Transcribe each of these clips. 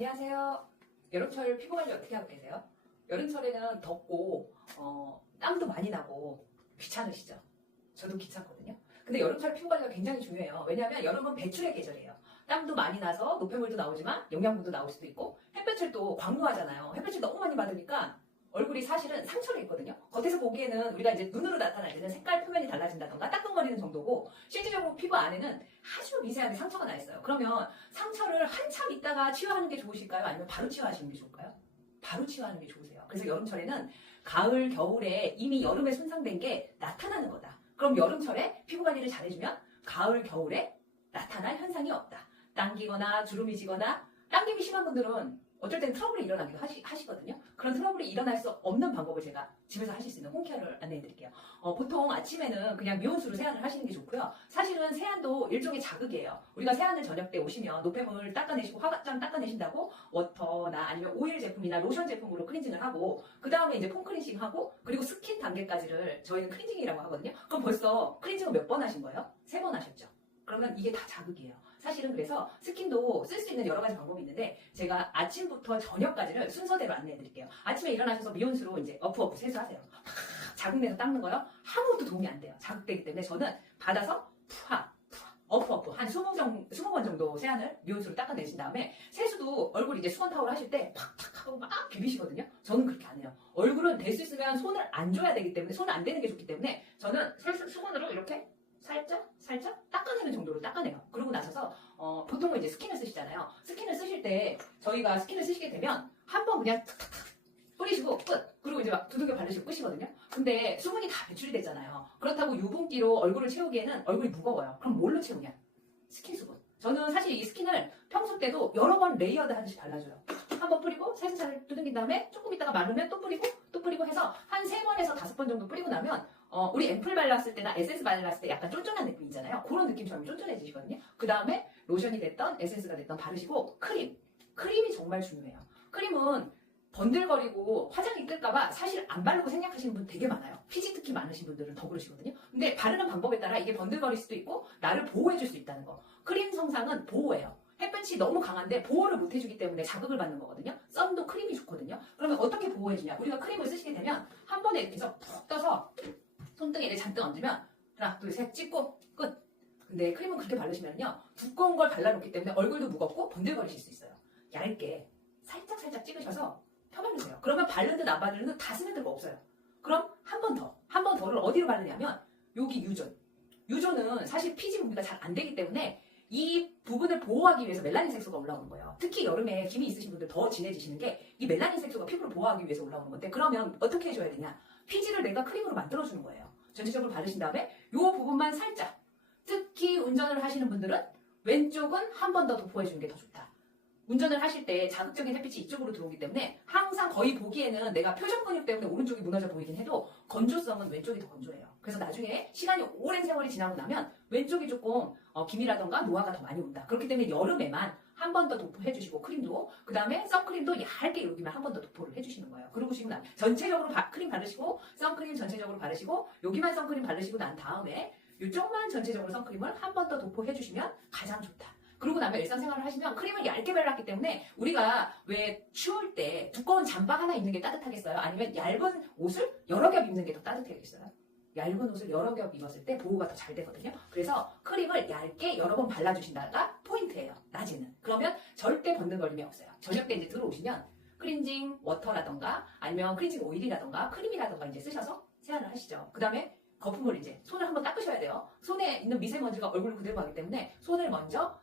안녕하세요. 여름철 피부 관리 어떻게 하고 계세요? 여름철에는 덥고 땀도 많이 나고 귀찮으시죠? 저도 귀찮거든요. 근데 여름철 피부 관리가 굉장히 중요해요. 왜냐하면 여름은 배출의 계절이에요. 땀도 많이 나서 노폐물도 나오지만 영양분도 나올 수도 있고 햇볕을 또 광노하잖아요. 햇볕을 너무 많이 받으니까 얼굴이 사실은 상처를 입거든요. 겉에서 보기에는 우리가 이제 눈으로 나타날 때는 색깔 표면이 달라진다던가 따끔거리는 정도고 실질적으로 피부 안에는 아주 미세하게 상처가 나 있어요. 그러면 상처를 한참 있다가 치유하는 게 좋으실까요? 아니면 바로 치유하시는 게 좋을까요? 바로 치유하는 게 좋으세요. 그래서 여름철에는 가을, 겨울에 이미 여름에 손상된 게 나타나는 거다. 그럼 여름철에 피부 관리를 잘해주면 가을, 겨울에 나타날 현상이 없다. 당기거나 주름이 지거나 당김이 심한 분들은 어쩔 때는 트러블이 일어나기도 하시거든요. 그런 트러블이 일어날 수 없는 방법을 제가 집에서 하실 수 있는 홈케어를 안내해 드릴게요. 보통 아침에는 그냥 미온수로 세안을 하시는 게 좋고요. 사실은 세안도 일종의 자극이에요. 우리가 세안을 저녁 때 오시면 노폐물 닦아내시고 화장장 닦아내신다고 워터나 아니면 오일 제품이나 로션 제품으로 클렌징을 하고 그 다음에 이제 폼 클렌징 하고 그리고 스킨 단계까지를 저희는 클렌징이라고 하거든요. 그럼 벌써 클렌징을 몇 번 하신 거예요? 3번 하셨죠. 그러면 이게 다 자극이에요. 사실은 그래서 스킨도 쓸 수 있는 여러 가지 방법이 있는데 제가 아침부터 저녁까지를 순서대로 안내해 드릴게요. 아침에 일어나셔서 미온수로 이제 어프 세수하세요. 자극내서 닦는 거요. 아무것도 도움이 안 돼요. 자극되기 때문에 저는 받아서 어프 한 20번 정도 세안을 미온수로 닦아내신 다음에 세수도 얼굴 이제 수건 타올 하실 때 팍팍 하고 막 비비시거든요. 저는 그렇게 안 해요. 얼굴은 될 수 있으면 손을 안 줘야 되기 때문에 손을 안 대는 게 좋기 때문에 저는 수건으로 이렇게 살짝 닦아내는 정도로 닦아내요. 그러고 나서서 보통은 이제 스킨을 쓰시잖아요. 스킨을 쓰실 때 저희가 스킨을 쓰시게 되면 한 번 그냥 탁탁탁 뿌리시고 끝. 그리고 이제 막 두들겨 바르시고 끝이거든요. 근데 수분이 다 배출이 됐잖아요. 그렇다고 유분기로 얼굴을 채우기에는 얼굴이 무거워요. 그럼 뭘로 채우냐? 스킨 수분. 저는 사실 이 스킨을 평소 때도 여러 번 레이어드 하듯이 발라줘요. 한 번 뿌리고 살살 두들긴 다음에 조금 있다가 마르면 또 뿌리고 해서 한 3번에서 5번 정도 뿌리고 나면 우리 앰플 발랐을 때나 에센스 발랐을 때 약간 쫀쫀한 느낌 있잖아요. 그런 느낌처럼 쫀쫀해지시거든요. 그 다음에 로션이 됐던 에센스가 됐던 바르시고 크림이 정말 중요해요. 크림은 번들거리고 화장이 뜰까봐 사실 안 바르고 생략하시는 분 되게 많아요. 피지 특히 많으신 분들은 더 그러시거든요. 근데 바르는 방법에 따라 이게 번들거릴 수도 있고 나를 보호해줄 수 있다는 거. 크림 성상은 보호예요. 햇볕이 너무 강한데 보호를 못 해주기 때문에 자극을 받는 거거든요. 썸도 크림이 좋거든요. 그러면 어떻게 보호해주냐? 우리가 크림을 쓰시게 되면 한 번에 이렇게 해서 푹 떠서 손등에 잔뜩 얹으면 하나, 둘, 셋 찍고 끝. 근데 크림은 그렇게 바르시면요. 두꺼운 걸 발라놓기 때문에 얼굴도 무겁고 번들거리실 수 있어요. 얇게 살짝 찍으셔서 펴바르세요. 그러면 바른 듯 안 바른 듯 다 스며들 거 없어요. 그럼 한 번 더를 어디로 바르냐면 여기 유존은 사실 피지 분비가 잘 안 되기 때문에 이 부분을 보호하기 위해서 멜라닌 색소가 올라오는 거예요. 특히 여름에 기미 있으신 분들 더 진해지시는 게 이 멜라닌 색소가 피부를 보호하기 위해서 올라오는 건데 그러면 어떻게 해줘야 되냐? 피지를 내가 크림으로 만들어주는 거예요. 전체적으로 바르신 다음에 이 부분만 살짝 특히 운전을 하시는 분들은 왼쪽은 한 번 더 도포해주는 게 더 좋다. 운전을 하실 때 자극적인 햇빛이 이쪽으로 들어오기 때문에 항상 거의 보기에는 내가 표정 근육 때문에 오른쪽이 무너져 보이긴 해도 건조성은 왼쪽이 더 건조해요. 그래서 나중에 시간이 오랜 세월이 지나고 나면 왼쪽이 조금 기미라던가 노화가 더 많이 온다. 그렇기 때문에 여름에만 한 번 더 도포해주시고 크림도 그 다음에 선크림도 얇게 여기만 한 번 더 도포를 해주시는 거예요. 그러시고 난 전체적으로 크림 바르시고 선크림 전체적으로 바르시고 여기만 선크림 바르시고 난 다음에 이쪽만 전체적으로 선크림을 한 번 더 도포해주시면 가장 좋다. 그러고 나면 일상생활을 하시면 크림을 얇게 발랐기 때문에 우리가 왜 추울 때 두꺼운 잠바 하나 입는 게 따뜻하겠어요? 아니면 얇은 옷을 여러 겹 입는 게 더 따뜻하겠어요? 얇은 옷을 여러 겹 입었을 때 보호가 더 잘 되거든요. 그래서 크림을 얇게 여러 번 발라주신다가 포인트예요. 낮에는. 그러면 절대 번들거림이 없어요. 저녁 때 이제 들어오시면 클렌징 워터라던가 아니면 클렌징 오일이라던가 크림이라던가 이제 쓰셔서 세안을 하시죠. 그 다음에 거품을 이제 손을 한번 닦으셔야 돼요. 손에 있는 미세먼지가 얼굴로 그대로 가기 때문에 손을 먼저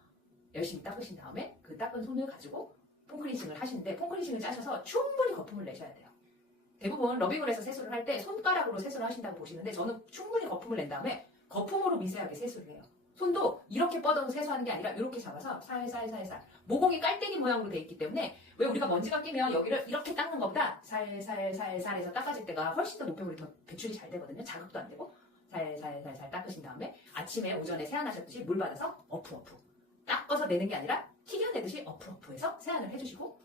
열심히 닦으신 다음에 그 닦은 손을 가지고 폼클렌징을 하시는데 폼클렌징을 짜셔서 충분히 거품을 내셔야 돼요. 대부분 러빙을 해서 세수를 할 때 손가락으로 세수를 하신다고 보시는데 저는 충분히 거품을 낸 다음에 거품으로 미세하게 세수를 해요. 손도 이렇게 뻗어서 세수하는 게 아니라 이렇게 잡아서 살살살살 모공이 깔때기 모양으로 돼 있기 때문에 왜 우리가 먼지가 끼면 여기를 이렇게 닦는 것보다 살살살살 해서 닦아질 때가 훨씬 더 노폐물이 더 배출이 잘 되거든요. 자극도 안 되고 살살살살 닦으신 다음에 아침에 오전에 세안하셨듯이 물 받아서 어프 닦아서 내는 게 아니라 튀겨내듯이 어프해서 세안을 해주시고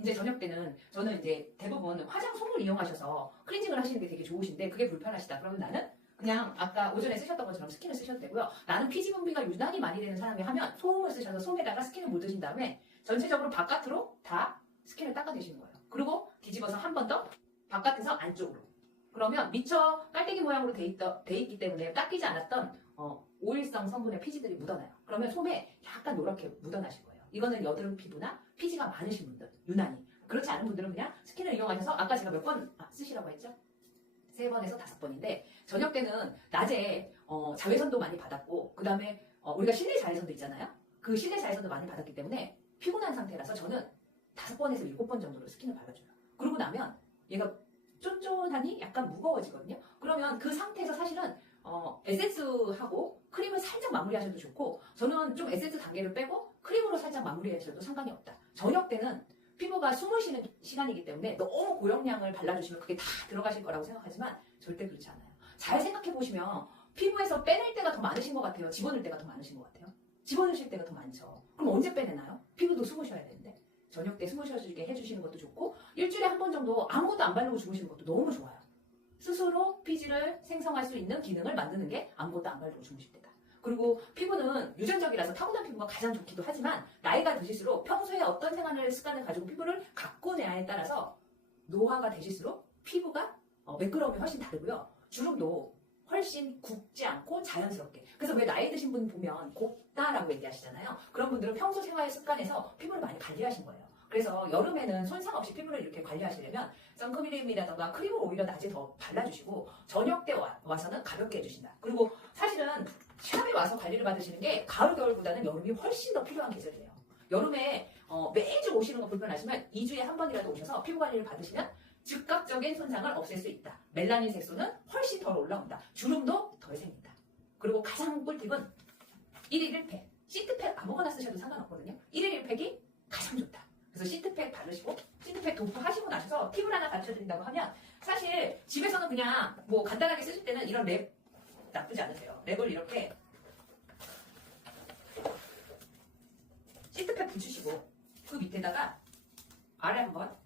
이제 저녁 때는 저는 이제 대부분 화장솜을 이용하셔서 클렌징을 하시는 게 되게 좋으신데 그게 불편하시다. 그러면 나는 그냥 아까 오전에 쓰셨던 것처럼 스킨을 쓰셔도 되고요. 나는 피지 분비가 유난히 많이 되는 사람이 하면 소음을 쓰셔서 솜에다가 스킨을 묻으신 다음에 전체적으로 바깥으로 다 스킨을 닦아내시는 거예요. 그리고 뒤집어서 한 번 더 바깥에서 안쪽으로. 그러면 미처 깔때기 모양으로 돼 있기 때문에 닦이지 않았던 오일성 성분의 피지들이 묻어나요. 그러면 솜에 약간 노랗게 묻어나실 거예요. 이거는 여드름 피부나 피지가 많으신 분들, 유난히. 그렇지 않은 분들은 그냥 스킨을 이용하셔서 아까 제가 몇 번 쓰시라고 했죠? 3번에서 5번인데 저녁 때는 낮에 자외선도 많이 받았고 그 다음에 우리가 실내 자외선도 있잖아요. 그 실내 자외선도 많이 받았기 때문에 피곤한 상태라서 저는 5번에서 7번 정도로 스킨을 발라줘요. 그러고 나면 얘가 쫀쫀하니 약간 무거워지거든요. 그러면 그 상태에서 사실은 에센스하고 크림을 살짝 마무리하셔도 좋고 저는 좀 에센스 단계를 빼고 크림으로 살짝 마무리하셔도 상관이 없다. 저녁 때는 피부가 숨을 쉬는 시간이기 때문에 너무 고용량을 발라주시면 그게 다 들어가실 거라고 생각하지만 절대 그렇지 않아요. 잘 생각해보시면 피부에서 빼낼 때가 더 많으신 것 같아요? 집어넣을 때가 더 많으신 것 같아요? 집어넣으실 때가 더 많죠. 그럼 언제 빼내나요? 피부도 숨을 쉬어야 되는데. 저녁 때 숨을 쉬어주게 해주시는 것도 좋고 일주일에 한 번 정도 아무것도 안 바르고 주무시는 것도 너무 좋아요. 스스로 피지를 생성할 수 있는 기능을 만드는 게 아무것도 안 바르고 주무실 때다. 그리고 피부는 유전적이라서 타고난 피부가 가장 좋기도 하지만 나이가 드실수록 평소에 어떤 생활 습관을 가지고 피부를 가꾸냐에 따라서 노화가 되실수록 피부가 매끄러움이 훨씬 다르고요. 주름도 훨씬 굵지 않고 자연스럽게. 그래서 왜 나이 드신 분 보면 곱다라고 얘기하시잖아요. 그런 분들은 평소 생활 습관에서 피부를 많이 관리하신 거예요. 그래서 여름에는 손상 없이 피부를 이렇게 관리하시려면 선크림이라던가 크림을 오히려 낮에 더 발라주시고 저녁 때 와서는 가볍게 해주신다. 그리고 사실은 샵에 와서 관리를 받으시는 게 가을 겨울보다는 여름이 훨씬 더 필요한 계절이에요. 여름에 매주 오시는 거 불편하시면 2주에 한 번이라도 오셔서 피부 관리를 받으시면 즉각적인 손상을 없앨 수 있다. 멜라닌 색소는 훨씬 덜 올라온다. 주름도 덜 생긴다. 그리고 가장 꿀팁은 1일 1팩. 시트팩 아무거나 쓰셔도 상관없거든요. 1일 1팩이 가장 좋다. 그래서 시트팩 바르시고 시트팩 도포하시고 나셔서 팁을 하나 가르쳐드린다고 하면 사실 집에서는 그냥 뭐 간단하게 쓰실 때는 이런 랩 나쁘지 않으세요. 랩을 이렇게 시트팩 붙이시고 그 밑에다가 아래 한번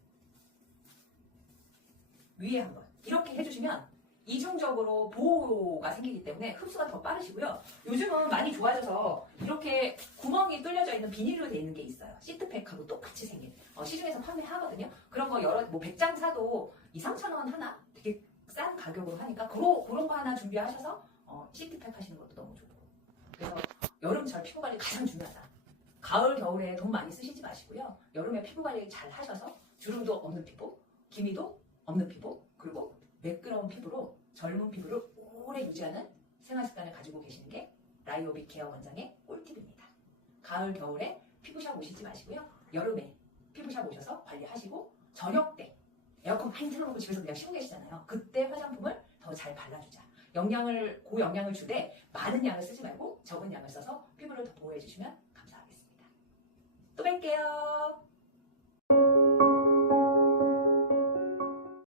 위에 한번 이렇게 해주시면 이중적으로 보호가 생기기 때문에 흡수가 더 빠르시고요. 요즘은 많이 좋아져서 이렇게 구멍이 뚫려져 있는 비닐로 되어 있는 게 있어요. 시트팩하고 똑같이 생긴 시중에서 판매하거든요. 그런 거 여러 100장 사도 2,000~3,000원 하나 되게 싼 가격으로 하니까 그런 거 하나 준비하셔서 시트팩 하시는 것도 너무 좋고. 그래서 여름철 피부 관리 가장 중요하다. 가을 겨울에 돈 많이 쓰시지 마시고요. 여름에 피부 관리 잘 하셔서 주름도 없는 피부, 기미도 없는 피부, 그리고 매끄러운 피부로 젊은 피부를 오래 유지하는 생활 습관을 가지고 계시는 게 라이오비 케어 원장의 꿀팁입니다. 가을 겨울에 피부샵 오시지 마시고요. 여름에 피부샵 오셔서 관리하시고 저녁 때 에어컨 많이 틀어놓고 집에서 그냥 쉬고 계시잖아요. 그때 화장품을 더 잘 발라주자. 고영양을 주되 많은 양을 쓰지 말고 적은 양을 써서 피부를 더 보호해 주시면 감사하겠습니다. 또 뵐게요.